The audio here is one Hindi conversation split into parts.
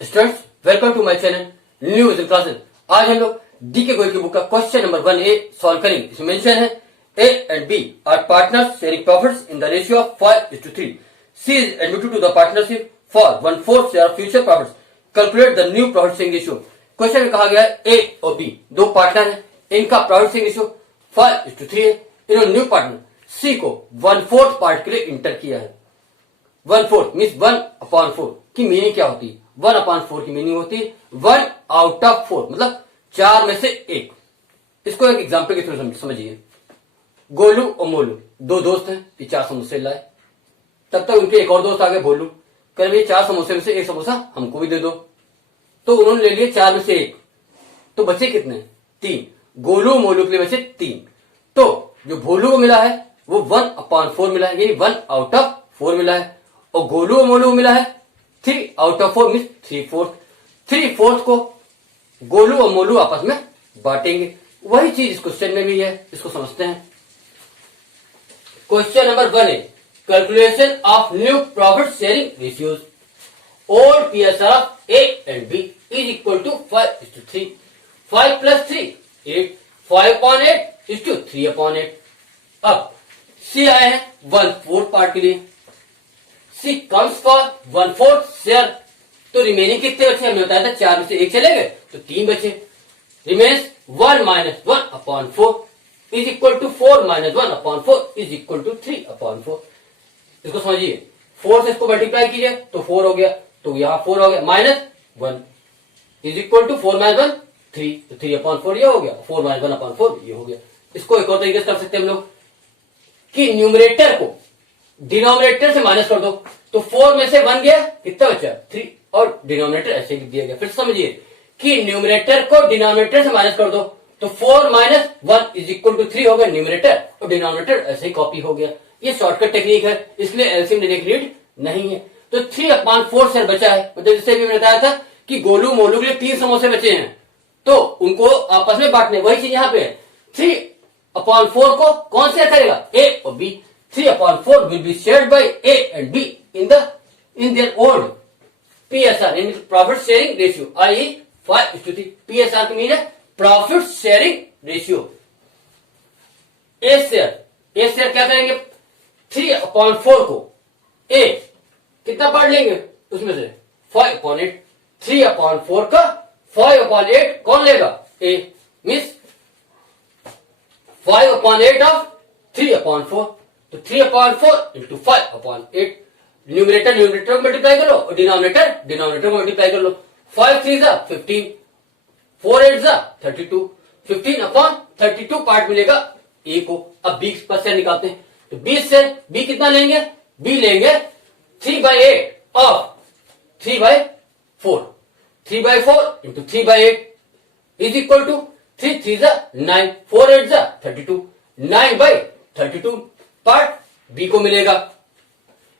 Students, welcome to my channel news in classes. आज हम लोग डी के गोयल की बुक का क्वेश्चन नंबर 1A सॉल्व करेंगे। इसमें मेंशन है A and B are partners sharing profits in the ratio of 5:3. C is admitted to the partnership for 1/4 share of future profits. Calculate the new profit sharing ratio. Question में कहा गया है A और B दो पार्टनर हैं, इनका प्रॉफिट शेयरिंग रेशियो 5:3 है। इन्होंने न्यू पार्टनर C को 1/4 पार्ट के लिए इंटर किया है। 1/4 मीन्स 1/4 की मीनिंग क्या होती है? 1/4 की मीनिंग होती है 1 आउट ऑफ 4, मतलब 4 में से 1। इसको एक एग्जाम्पल के थ्रू समझिए। गोलू और मोलू दो दोस्त हैं, ये 4 समोसे लाए। तब तक उनके एक और दोस्त आ गए भोलू, कह रहे 4 समोसे में से 1 समोसा हमको भी दे दो। तो उन्होंने ले लिए 4 में से 1, तो बचे कितने? 3। गोलू मोलू के लिए बचे 3। तो जो भोलू को मिला है वो 1/4 मिला है, यानी 1 आउट ऑफ 4 मिला है। और गोलू और मोलू को मिला है 3 आउट ऑफ 4 मीन 3/4। 3/4 को गोलू और मोलू आपस में बांटेंगे। वही चीज इस क्वेश्चन में भी है, इसको समझते हैं। Question number 1A calculation of new profit sharing ratios. Old PSR of A and B is equal to 5:3। 5 + 3 8। 5/8 is to 3/8। अब C आए हैं 1/4 पार्ट के लिए। C comes for 1/4 share. तो रिमेनिंग कितने बचे? हमने बताया था 4 में से 1 चले गए तो 3 बचे। Remains 1 - 1/4 is equal to 4 - 1/4 is equal to 3/4। इसको समझिए, 4 से इसको मल्टीप्लाई कीजिए तो 4 हो गया, तो यहां 4 हो गया, -1 इज इक्वल टू 4 - 1 3, तो 3/4 ये हो गया, 4 - 1/4 ये हो गया। इसको एक और तरीके से कर सकते हैं हम लोग कि न्यूमरेटर को डिनोमिनेटर से माइनस कर दो, तो 4 में से 1 गया, कितना बचा? 3, और डिनोमिनेटर ऐसे लिख दिया गया। फिर समझिए कि न्यूमरेटर को डिनोमिनेटर से माइनस कर दो, तो 4 - 1 इज इक्वल टू 3 हो गया न्यूमरेटर, और डिनोमिनेटर ऐसे ही कॉपी हो गया। ये शॉर्टकट टेक्निक है, इसलिए एलसीएम लेने की नीड नहीं है। तो 3/4 शेयर बचा है, मतलब जैसे भी मैंने बताया था कि गोलू मोलू के लिए 3 समोसे बचे हैं, तो उनको आपस में बांटने। वही चीज यहाँ पे है। 3/4 को कौन शेयर करेगा? A और B। 3/4 will be shared by A and B in their old PSR, in profit sharing ratio, i.e. 5:3। PSR का मीन है profit sharing ratio. A share क्या करेंगे? 3/4 को A कितना बांट लेंगे उसमें से? 5/8। 3/4 का 5/8 कौन लेगा? A मीन्स 5/8 ऑफ 3/4, तो 3/4 इंटू 5/8। न्यूमरेटर को मल्टीप्लाई कर लो और डिनोमिनेटर को मल्टीप्लाई कर लो। 5 3 15, 4 8 32। 15/32 पार्ट मिलेगा A को। अब B पर से निकालते हैं, तो 20 से B कितना लेंगे? B लेंगे 3/8 of 3/4। 3/4 into 3/8 is equal to 3 3 9, 4 8 32। 9/32 part B को मिलेगा।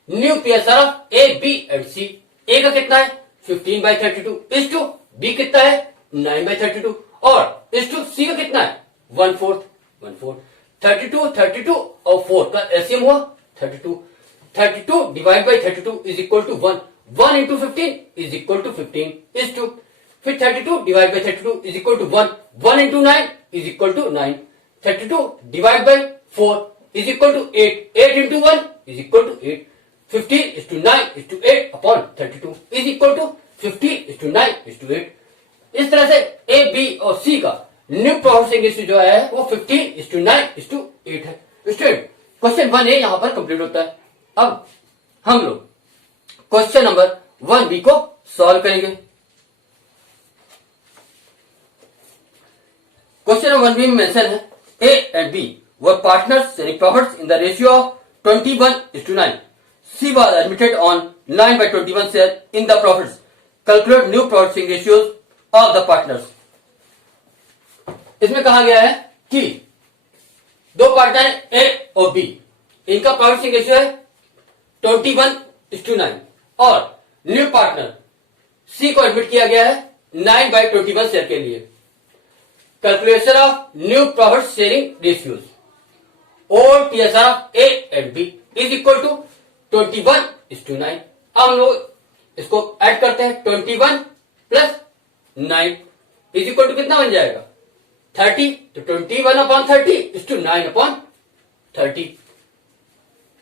New PSR of A, B and C। A का कितना है? 15/32 इज टू B कितना है? 9/32, और इज टू C का कितना है? 1/4। 32 और 4 का एलसीएम हुआ 32। 32 divide by 32 is equal to 1। 1 into 15 is equal to 15 is to, फिर 32 divide by 32 is equal to 1। 1 into 9 is equal to 9। 32 divide by 4 is equal to 8। 8 into 1 is equal to 8। 15:9:8/32 is equal to 15:9:8। इस तरह से A, B और C का न्यू प्रॉफिट शेयरिंग रेशियो जो है वो 15:9:8 है। स्टूडेंट, क्वेश्चन 1A यहां पर कंप्लीट होता है। अब हम लोग क्वेश्चन नंबर 1B को सॉल्व करेंगे। क्वेश्चन नंबर 1B में मेंशन है A and B were partners sharing profits in the ratio of 21:9. C was admitted on 9/21 share in the profits. Calculate new profit sharing ratios of the partners. इसमें कहा गया है कि दो पार्टनर A और B, इनका प्रॉफिट शेयरिंग रेशियो है 21:9, और न्यू पार्टनर C को एडमिट किया गया है 9/21 शेयर के लिए। Calculation of new profit sharing ratios. Old PSR of A and B is equal to 21:9। अब हम लोग इसको ऐड करते हैं 21 प्लस 9 इज इक्वल टू कितना बन जाएगा 30। तो 21 अपॉन 30 इज टू 9 अपॉन 30।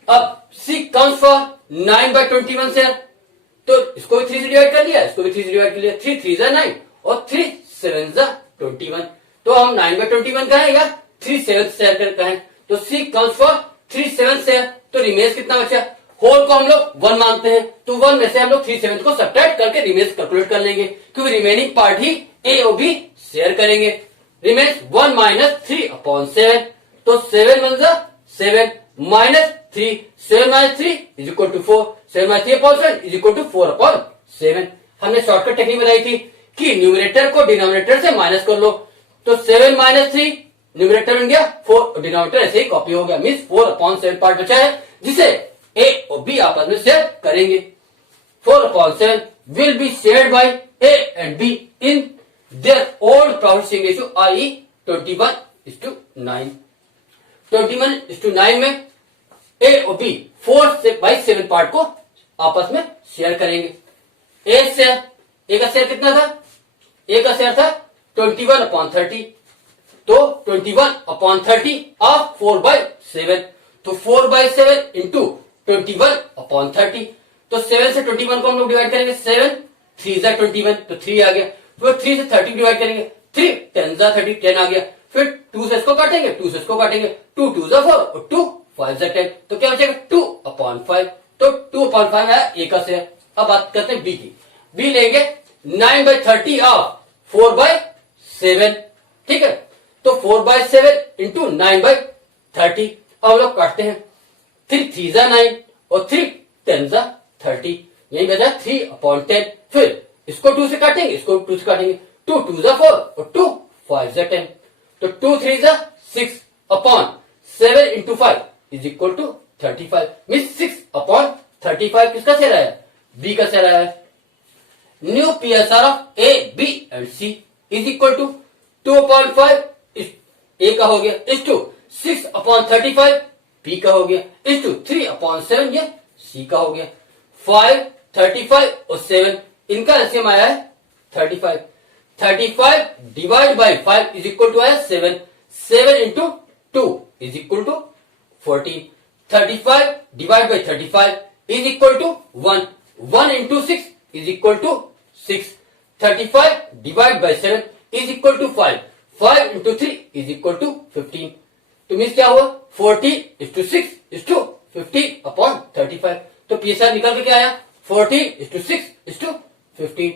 अब C काउंट्स फॉर 9 बाय 21 से, तो इसको भी 3 से डिवाइड कर लिया, इसको भी 3 से डिवाइड कर लिया। 3 3 जा 9 और 3 7 जा 21। तो हम 9 बाय 21 कहें या 3 7 से कहें, तो C काउंट्स फॉर 3 7 से, तो रिमेज कितना बचा, होल को हम लोग 1 मानते हैं, तो 1 में से हम लोग 3 7 को सब्ट्रैक्ट करके रिमेज कैलकुलेट कर लेंगे, क्योंकि रिमेनिंग पार्ट ही A और B शेयर करेंगे। रिमेज 1 माइनस 3 अपॉन 7, तो 7 1 जा 7 minus 3, 7 minus 3 is equal to 4, 7 minus 3 upon 7 is equal to 4 upon 7। हमने शॉर्टकट टेक्निक बताई थी कि न्यूमरेटर को डिनोमिनेटर से माइनस कर लो, तो 7 माइनस 3 न्यूमरेटर बन गया 4, डिनोमिनेटर ऐसे ही कॉपी हो गया, मींस 4 अपॉन 7 पार्ट बचा है जिसे A और B आपस में शेयर करेंगे। 4 upon 7 will be shared by A and B in their old profit sharing ratio, i.e. 21:9। 21:9 में A और B 4/7 पार्ट को आपस में शेयर करेंगे। A का शेयर कितना था, A का शेयर था 21 अपॉन 30, तो 21 अपॉन 30 ऑफ 4/7, तो 4/7 इंटू 21 अपॉन 30, तो 7 से 21 को हम लोग डिवाइड करेंगे, 7 3 जा 21, तो 3 आ गया। फिर 3 से 30 डिवाइड करेंगे, 3 10 जा 30, 10 आ गया। फिर 2 से इसको काटेंगे, 2 से इसको काटेंगे, 2 2 जा 4 और 2 5 जा 10, तो क्या बचेगा 2 अपॉन 5, तो 2 अपॉन 5 आया A का शेयर। अब बात करते हैं B की। B लेंगे 9/30 ऑफ 4/7, ठीक है, तो 4/7 इंटू 9/30। अब हम लोग काटते हैं, 3 3 जा 9 और 3 10 जा 30, यही बचा 3 अपॉन 10। फिर इसको 2 से काटेंगे, इसको 2 से काटेंगे, 2 2 जा 4 और 2 5 जा 10, तो 2 3 जा 6 upon 7 into 5 is equal to 35, mean 6 upon 35 किसका शेयर आया, B का शेयर आया। New PSR of A, B and C is equal to 2/5 A का हो गया, इज टू 6 अपॉन 35 B का हो गया, इज टू 3 अपॉन 7 ये C का हो गया। 5 35 और 7 इनका एलसीएम आया है 35, 35 divide by 5 is equal to आया 7, 7 into 2 is equal to 14, 35 divide by 35 is equal to 1, 1 into 6 is equal to 6, 35 divide by 7 is equal to 5, 5 into 3 is equal to 15, तो मीन्स क्या हुआ 40:6:15 अपॉन 35, तो पीएसआर निकल के क्या आया 40:6:15।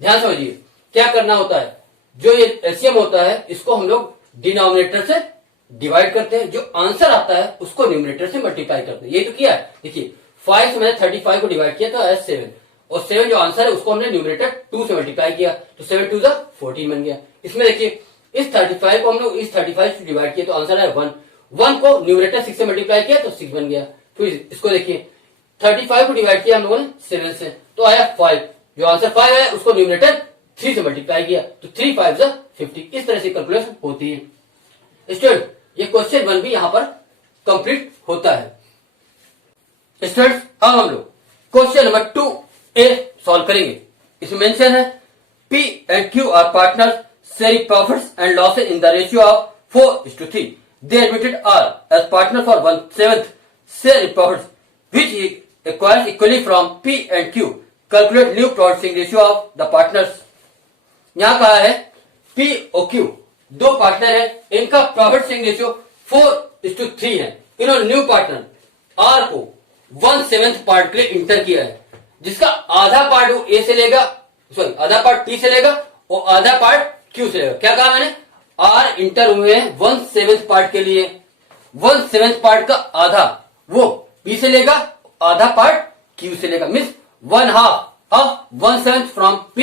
ध्यान समझिए क्या करना होता है, जो ये एलसीएम होता है इसको हम लोग डिनोमिनेटर से डिवाइड करते हैं, जो आंसर आता है उसको न्यूमरेटर से मल्टीप्लाई करते हैं। ये तो किया है, देखिए 5 से मैंने 35 को डिवाइड किया तो आया 7, और 7 जो आंसर है उसको हमने न्यूमरेटर 2 से मल्टीप्लाई किया, तो 7 2 जा 14 बन गया। इसमें देखिए इस 35 को हम लोग इस 35 से डिवाइड किया तो आंसर आया 1, 1 को न्यूमरेटर 6 से मल्टीप्लाई किया तो 6 बन गया। फिर इसको देखिए 35 को डिवाइड किया हम लोगों ने 7 से तो आया 5, जो आंसर 5 आया उसको न्यूमरेटर 3 से मल्टीप्लाई किया तो 3 5 जा 50। इस तरह से कैलकुलेशन होती है। स्टूडेंट ये क्वेश्चन 1 भी यहां पर कंप्लीट होता है। स्टूडेंट्स अब हम लोग क्वेश्चन नंबर 2A सॉल्व करेंगे। इसमें मेंशन है P and Q are partners sharing profits and losses in the ratio of 4:3. They admitted R as partner for 1/7 share in profits which he acquires equally from P and Q. Calculate new profit sharing ratio of the partners. यहां कहा है P और Q दो पार्टनर है, इनका प्रॉफिट शेयरिंग रेशियो 4:3 है। इन्होंने न्यू पार्टनर R को 1/7 पार्ट के लिए इंटर किया है, जिसका आधा पार्ट वो A से लेगा, सॉरी आधा पार्ट P से लेगा और आधा पार्ट Q से लेगा। क्या कहा मैंने, R इंटर हुए हैं 1/7 पार्ट के लिए, 1/7 पार्ट का आधा वो P से लेगा, आधा पार्ट Q से लेगा, means 1/2 of 1/7 from P,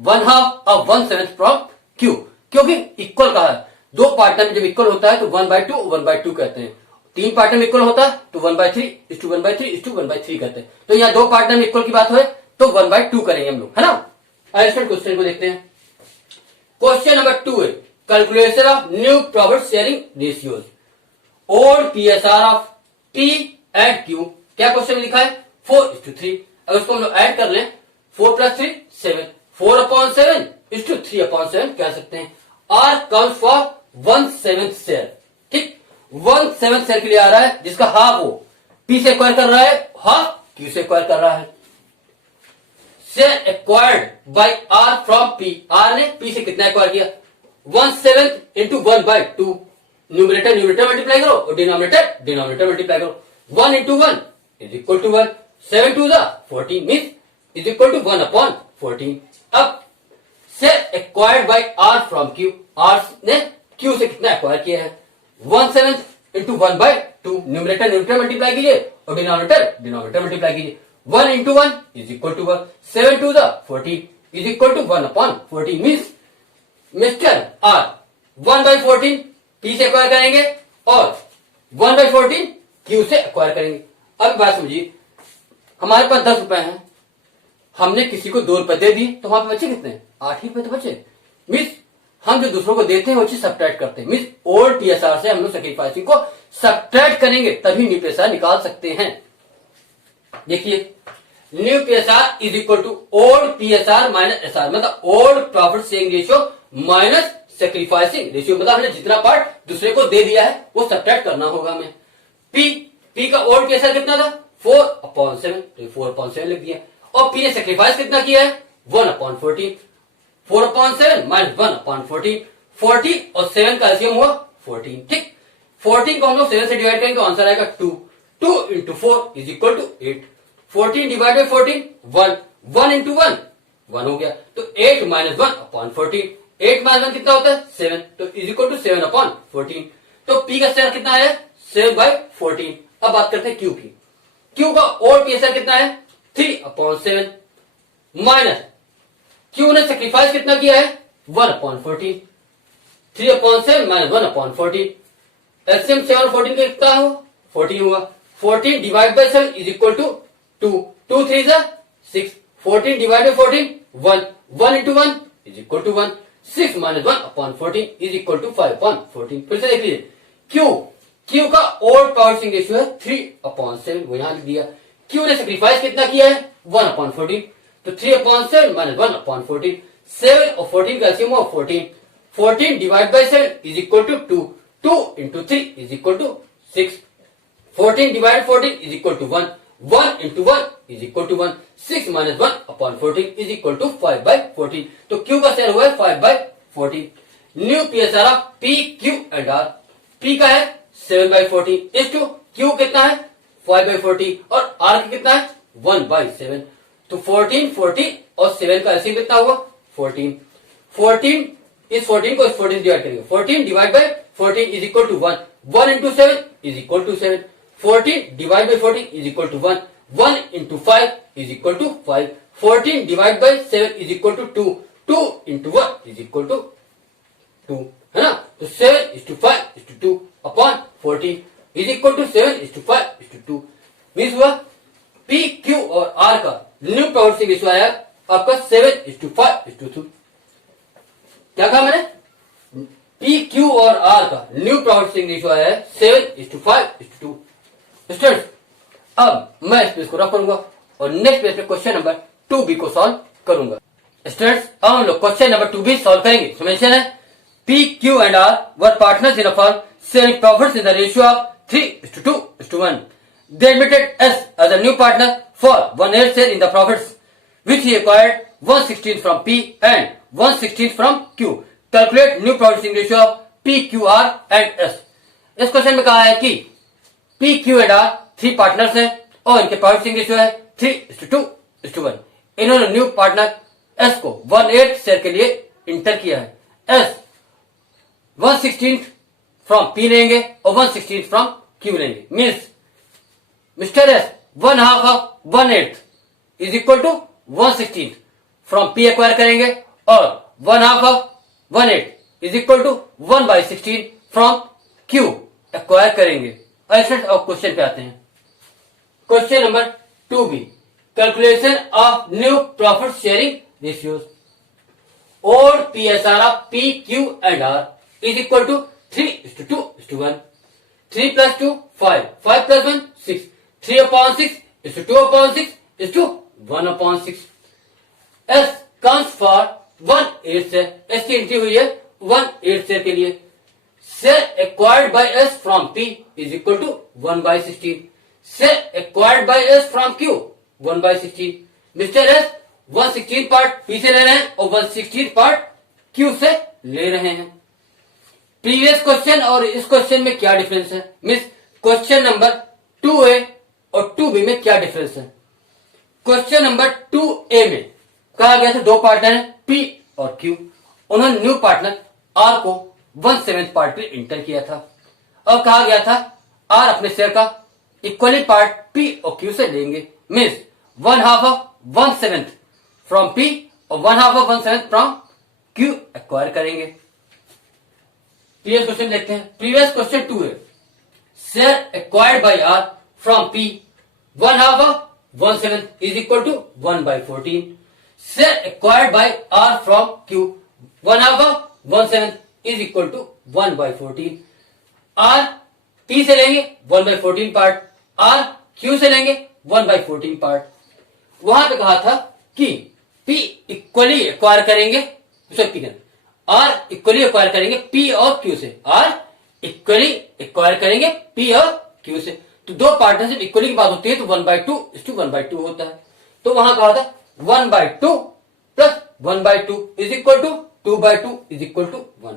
1/2 of 1/7 from Q। क्योंकि इक्वल कहा है, दो पार्टनर में जब इक्वल होता है तो 1/2 1/2 कहते हैं, 3 पार्टनर में इक्वल होता है तो 1/3:1/3:1/3 कहते हैं। तो यहाँ दो पार्टनर में इक्वल की बात हो तो 1/2 करेंगे हम लोग, है ना। आइए क्वेश्चन को देखते हैं। क्वेश्चन नंबर 2 है calculation of new profit sharing ratios, old PSR of P and Q। क्या क्वेश्चन में लिखा है 4:3। अगर उसको हम लोग ऐड कर लें 4 प्लस 3 7, 4/7 इज टू 3/7 कह सकते हैं। R कम्स फॉर 1/7 शेयर, ठीक, 1/7 शेयर के लिए आ रहा है, जिसका हाफ वो P से एक्वायर कर रहा है, हाफ Q से एक्वायर कर रहा है। Share acquired by R from P, R ने P से कितना एक्वायर किया, 1/7 इंटू 1/2, न्यूमरेटर न्यूमरेटर मल्टीप्लाई करो और डिनोमिनेटर डिनोमिनेटर मल्टीप्लाई करो, 1 into 1 is equal to 1, 7 to the 14 means is equal to 1/14। अब share acquired by R from Q, R ने Q से कितना एक्वायर किया है, 1/7 इंटू 1/2, न्यूमरेटर न्यूमरेटर मल्टीप्लाई कीजिए और डिनोमिनेटर डिनोमिनेटर मल्टीप्लाई कीजिए, 1 into 1 is equal to 1, 7 to the 14 is equal to 1/14 means mister R 1/14 P से एक्वायर करेंगे और 1/14 Q से एक्वायर करेंगे। अब बात समझिए, हमारे पास 10 रुपए हैं, हमने किसी को 2 रुपए दे दिए तो वहां पे बचे कितने, 8 ही रुपए तो बचे। मीन्स हम जो दूसरों को देते हैं वो चीज सब्ट्रैक्ट करते हैं, मीन्स ओल्ड PSR से हम लोग सैक्रिफाइसिंग को सब्ट्रैक्ट करेंगे तभी न्यू PSR निकाल सकते हैं। देखिए, new PSR is equal to old PSR minus SR, मतलब old profit sharing ratio minus sacrificing ratio, मतलब हमने जितना पार्ट दूसरे को दे दिया है वो सब्ट्रैक्ट करना होगा हमें। P का ओल्ड PSR कितना था, 4/7, तो 4/7 लिख दिया, और P ने सैक्रिफाइस कितना किया है, 1/14, 4/7 माइनस 1/14, 40 और 7 का एलसीएम हुआ 14, ठीक, 14 को हम लोग 7 से डिवाइड करेंगे तो आंसर आएगा 2, 2 into 4 is equal to 8, 14 divide by 14 1, 1 into 1 1 हो गया, तो 8 माइनस 1/14, 8 माइनस 1 कितना होता है 7, तो इज इक्वल टू 7/14। तो P का शेयर कितना है 7/14। अब बात करते हैं Q की। Q का ओल्ड PSR कितना है 3/7 माइनस Q ने सेक्रीफाइस कितना किया है 1/14, 3/7 माइनस 1/14, एलसीएम 7 और 14 का कितना हुआ 14 हुआ, 14 divide by 7 is equal to 2, 2 3 6, 14 divide by 14 1, 1 into 1 is equal to 1, 6 minus 1/14 is equal to 5/14। फिर से देख लीजिए, Q का ओल्ड पावर शेयरिंग रेशियो है 3/7, वो यहां लिख दिया। Q ने सेक्रीफाइस कितना किया है 1/14, तो 3/7 माइनस 1/14, 7 और 14 का एलसीएम हुआ 14, 14 divide by 7 is equal to 2, 2 into 3 is equal to 6, 14 divide 14 is equal to 1, 1 into 1 is equal to 1, 6 minus 1/14 is equal to 5/14। तो Q का शेयर हुआ है 5/14। New PSR of P, Q and R। P का है 7/14 इज टू Q कितना है 5/14 और R का कितना है 1/7। तो 14, 14 और 7 का एलसीएम कितना हुआ 14, 14 इस 14 को इस 14 डिवाइड करेंगे, 14 divide by 14 is equal to 1, 1 into 7 is equal to 7, 14 divide by 14 is equal to 1, 1 into 5 is equal to 5, 14 divide by 7 is equal to 2, 2 into 1 is equal to 2, है ना। तो 7:5:2 upon 14 is equal to 7:5:2 means हुआ P, Q और R का न्यू प्रॉफिट शेयरिंग रेशियो आया आपका 7:5:2। क्या कहा मैंने, P, Q और R का न्यू प्रॉफिट शेयरिंग रेशियो आया है 7:5:2। स्टूडेंट्स, अब मैं इस पेज को रख करूंगा और नेक्स्ट पेज पे क्वेश्चन नंबर 2B को सॉल्व करूंगा। स्टूडेंट्स, अब हम लोग क्वेश्चन नंबर 2B सॉल्व करेंगे। मेंशन है P, Q and R were partners in a firm sharing profits in the ratio of 3:2:1. They admitted S as a new partner for 1/8 share in the profits, which he acquired 1/16 from P and 1/16 from Q. Calculate new profit sharing ratio of P, Q, R and S. इस क्वेश्चन में कहा है कि P, Q and R 3 partners हैं और इनके प्रॉफिट शेयरिंग रेशियो है 3:2:1। इन्होंने न्यू पार्टनर S को 1/8 शेयर के लिए इंटर किया है। S 1/16 फ्रॉम P लेंगे और 1/16 फ्रॉम Q लेंगे, means mister S 1/2 of 1/8 is equal to 1/16 from P acquire करेंगे और 1/2 of 1/8 is equal to 1/16 from Q acquire करेंगे। अब क्वेश्चन पे आते हैं। Question number 2B, calculation of new profit sharing ratios. Old PSR of P, Q and R is equal to 3:2:1. 3 plus 2 5, 5 plus 1 6, 3/6 is to 2/6 is to 1/6. S comes for 1/8 share, S की एंट्री हुई है 1/8 शेयर के लिए। Share acquired by S from P is equal to 1/16. Share acquired by S from Q 1/16. Mister S 1/16 part P से ले रहे हैं और 1/16 पार्ट Q से ले रहे हैं। प्रीवियस क्वेश्चन और इस क्वेश्चन में क्या डिफरेंस है? मिस क्वेश्चन नंबर 2A और 2B में क्या डिफरेंस है? क्वेश्चन नंबर 2A में कहा गया था दो पार्टनर हैं P और Q, उन्होंने न्यू पार्टनर R को 1/7 पार्ट में इंटर किया था और कहा गया था R अपने शेयर का इक्वली पार्ट P और Q से लेंगे। मीन्स 1/2 ऑफ 1/7 फ्रॉम P और 1/2 ऑफ 1/7 फ्रॉम Q एक्वायर करेंगे। प्रीवियस क्वेश्चन देखते हैं। प्रीवियस क्वेश्चन 2 है, share acquired by R from P 1/2 of 1/7 is equal to 1/14। Share acquired by R from Q 1/2 of 1/7 is equal to 1/14। R P से लेंगे 1/14 पार्ट, R Q से लेंगे 1/14 पार्ट। वहां पे कहा था कि P इक्वली एक्वायर करेंगे, R इक्वली एक्वायर करेंगे P और Q से, R इक्वली एक्वायर करेंगे P और Q से। तो दो पार्टनरशिप इक्वली की बात होती है तो 1/2 होता है। तो वहां कहा था 1/2 plus 1/2 is equal to 2/2 is equal to 1।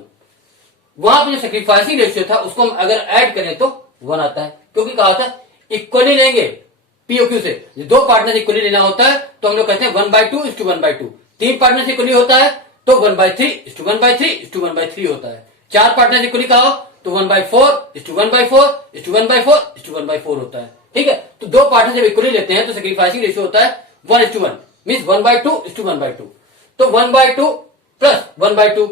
वहां पे जो सेक्रीफाइसिंग रेशियो था उसको हम अगर ऐड करें तो 1 आता है, क्योंकि कहा था इक्वली लेंगे P और Q से। दो पार्टनर इक्वली लेना होता है तो हम लोग कहते हैं 1/2 इज टू 1/2। तीन पार्टनर से इक्वली होता है तो 1/3 इज टू 1/3 इज टू 1/3 होता है। चार पार्टनर इक्वली कहा हो तो 1/4 is to 1/4 is to 1/4 is to 1/4 होता है। ठीक है, तो दो पार्टनर जब इक्वली लेते हैं तो सेक्रीफाइसिंग रेशियो होता है 1:1, मीन्स 1/2 इज टू 1/2। तो 1/2 प्लस 1/2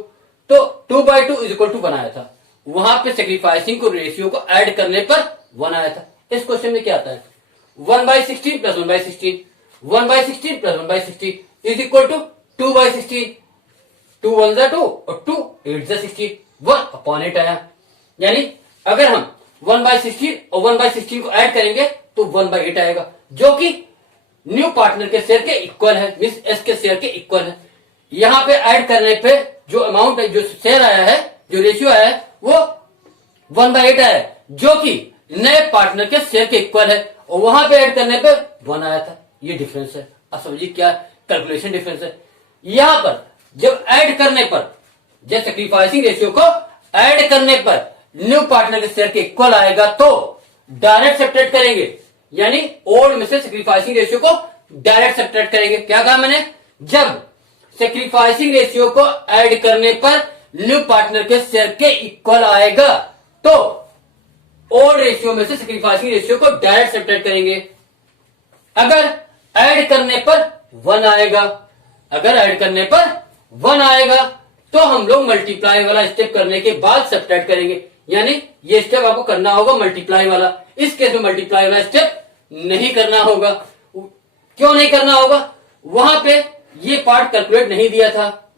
तो 2/2 इज इक्वल टू 1 आया था। वहां पे सेक्रीफाइसिंग को रेशियो को ऐड करने पर 1 आया था। इस क्वेश्चन में क्या आता है? 1/16 plus 1/16, 1/16 plus 1/16 is equal to 2/16। 2 1 2 और 2 8 16, 1/8 आया। यानी अगर हम 1/16 और 1/16 को ऐड करेंगे तो 1/8 आएगा, जो कि न्यू पार्टनर के शेयर के इक्वल है, मींस एस के शेयर के इक्वल है। यहां पे ऐड करने पे जो अमाउंट जो शेयर आया है, जो रेशियो आया है वो 1/8 आया है, जो कि नए पार्टनर के शेयर के इक्वल है, और वहां पे ऐड करने पे 1 आया था। ये डिफरेंस है। अब समझिए क्या कैलकुलेशन डिफरेंस है। यहां पर जब ऐड करने पर, जब सेक्रीफाइसिंग रेशियो को ऐड करने पर न्यू पार्टनर के शेयर के इक्वल आएगा तो डायरेक्ट सब्ट्रैक्ट करेंगे, यानी ओल्ड में से सेक्रीफाइसिंग रेशियो को डायरेक्ट सब्ट्रैक्ट करेंगे। क्या कहा मैंने? जब सेक्रीफाइसिंग रेशियो को ऐड करने पर न्यू पार्टनर के शेयर के इक्वल आएगा तो ओल्ड रेशियो में से सेक्रीफाइसिंग रेशियो को डायरेक्ट सब्ट्रैक्ट करेंगे। अगर ऐड करने पर 1 आएगा, अगर ऐड करने पर 1 आएगा तो हम लोग मल्टीप्लाई वाला स्टेप करने के बाद सब्ट्रैक्ट करेंगे। यानी ये स्टेप आपको करना होगा मल्टीप्लाई वाला। इस केस में मल्टीप्लाई वाला स्टेप नहीं करना होगा। क्यों नहीं करना होगा? वहां पे ये पार्ट कैलकुलेट नहीं दिया था,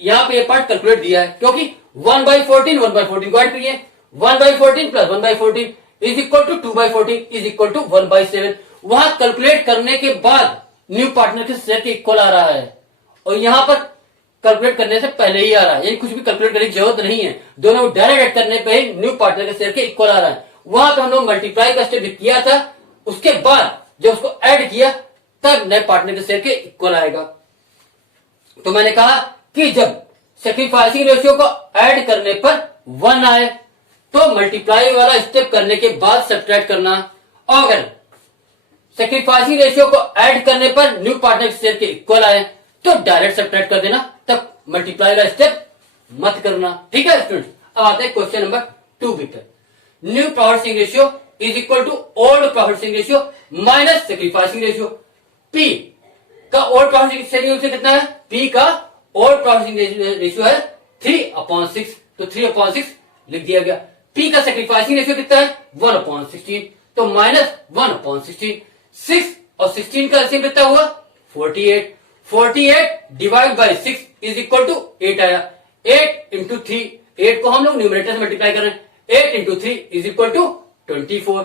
यहां पे ये पार्ट कैलकुलेट दिया है, क्योंकि 1/14 को ऐड करिए। 1/14 plus 1/14 is equal to 2/14 is equal to 1/7। वहां कैलकुलेट करने के बाद न्यू पार्टनर के शेयर के इक्वल आ रहा है, और यहां पर कैलकुलेट करने से पहले ही आ रहा है, यानी कुछ भी कैलकुलेट करने की जरूरत नहीं है। दोनों डायरेक्ट ऐड करने पे ही न्यू पार्टनर के शेयर के इक्वल आ रहा है। वहां पे हम लोग मल्टीप्लाई का स्टेप किया था, उसके बाद जब उसको ऐड किया तब नए पार्टनर के शेयर के इक्वल आएगा। तो मैंने कहा कि जब सेक्रीफाइसिंग रेशियो को ऐड करने पर 1 आए तो मल्टीप्लाई वाला स्टेप करने के बाद सब्ट्रैक्ट करना, और अगर सेक्रीफाइसिंग रेशियो को ऐड करने पर न्यू पार्टनर के शेयर के इक्वल आए तो डायरेक्ट सब्ट्रैक्ट कर देना, तब मल्टीप्लाई का स्टेप मत करना। ठीक है स्टूडेंट्स, अब आते हैं क्वेश्चन नंबर 2B पे। New profit sharing ratio is equal to old profit sharing ratio minus sacrificing ratio. P का ओल्ड प्रॉफिट शेयरिंग रेशियो कितना है? P का ओल्ड प्रॉफिट शेयरिंग रेशियो है 3/6, तो 3/6 लिख दिया गया। P का सेक्रीफाइसिंग रेशियो कितना है? 1/16, तो माइनस 1/16। 6 और 16 का एलसीएम कितना हुआ? 48। 48 divide by 6 is equal to 8 आया। 8 इंटू 3, 8 को हम लोग न्यूमरेटर से मल्टीप्लाई कर रहे हैं। 8 इंटू 3 इज इक्वल टू 24,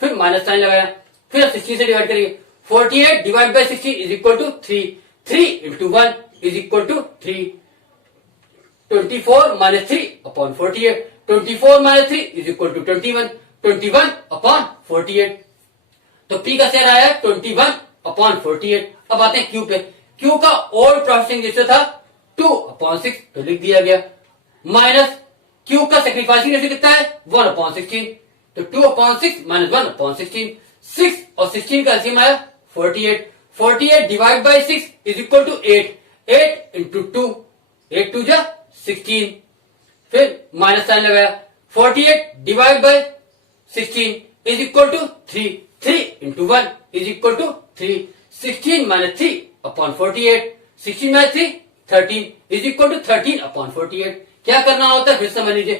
फिर माइनस साइन लगाया, फिर 60 से डिवाइड करेंगे। 48 divide by 60 is equal to 3, 3 into 1 is equal to 3. 24 minus 3 upon 48. 24 minus 3 is equal to 21. 21 upon 48. तो P का शेयर आया 21 upon 48. अब आते हैं Q पे. Q का ओल्ड प्रोसेसिंग रेशियो था 2 upon 6, तो लिख दिया गया. माइनस Q का सेक्रीफाइसिंग रेशियो कितना है 1 upon 16. तो 2 upon 6 माइनस 1 upon 16. 6 और 16 का एलसीएम आया 48. 48 divide by 6 is equal to 8. 8 into 2. 8 2 जा 16. फिर माइनस साइन लगाया. 48 divide by 16 is equal to 3. 3 into 1 is equal to 3. 16 minus 3 upon 48. 16 minus 3 13 is equal to 13 upon 48. क्या करना होता है फिर समझ लीजिए.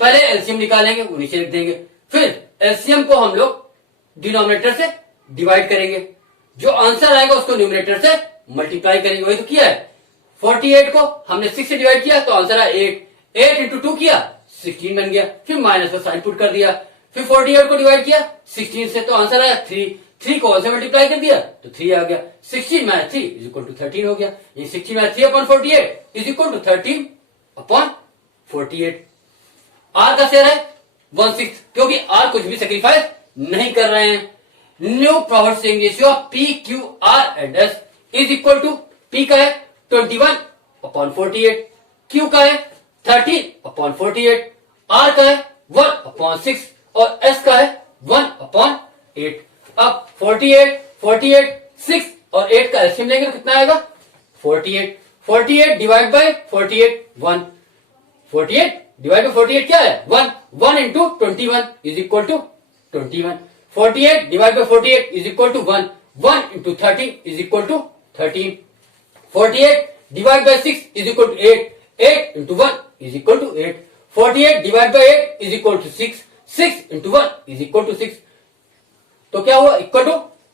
पहले एलसीएम निकालेंगे, वो नीचे लिख देंगे. फिर एलसीएम को हम लोग डिनोमिनेटर से डिवाइड करेंगे. जो आंसर आएगा उसको न्यूमिनेटर से मल्टीप्लाई करेंगे. वही तो किया है. 48 को हमने 6 से डिवाइड किया तो आंसर आया 8. 8 इंटू 2 किया 16 बन गया. फिर माइनस का साइन पुट कर दिया. फिर 48 को डिवाइड किया 16 से तो आंसर आया 3. 3 को 1 से मल्टीप्लाई कर दिया तो 3 आ गया. 16 माइनस 3 इज इक्वल टू 13 हो गया. ये 16 minus 3 upon 48 is equal to 13 upon 48. R का शेयर है 1/6 क्योंकि आर कुछ भी सेक्रीफाइस नहीं कर रहे हैं. New profit sharing ratio of P Q R and S is equal to P का है 21 अपॉन 48. क्यू का है 13 अपॉन 48. आर का है 1 अपॉन 6 और एस का है 1 अपॉन 8. अब 48 48 6 और 8 का एलसीएम लेंगे तो कितना आएगा 48. 48 डिवाइड बाय 48 1. 48 डिवाइड बाय 48 क्या है 1. 1 into 21 is equal to 21. 48 divide by 48 is equal to 1. 1 into 13 is equal to 13. 48 divide by 6 is equal to 8. 8 into 1 is equal to 8. 48 divide by 8 is equal to 6. 6 into 1 is equal to 6. तो क्या हुआ equal to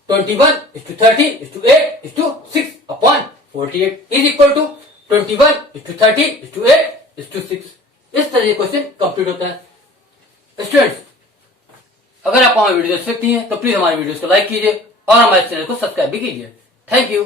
21 is to 13 is to 8 is to 6 upon 48 is equal to 21 is to 13 is to 8 is to 6. इस तरह क्वेश्चन कंप्लीट होता है. स्टूडेंट्स, अगर आप हमारे वीडियो देख सकती हैं तो प्लीज हमारे वीडियोस को लाइक कीजिए और हमारे चैनल को सब्सक्राइब भी कीजिए. Thank you.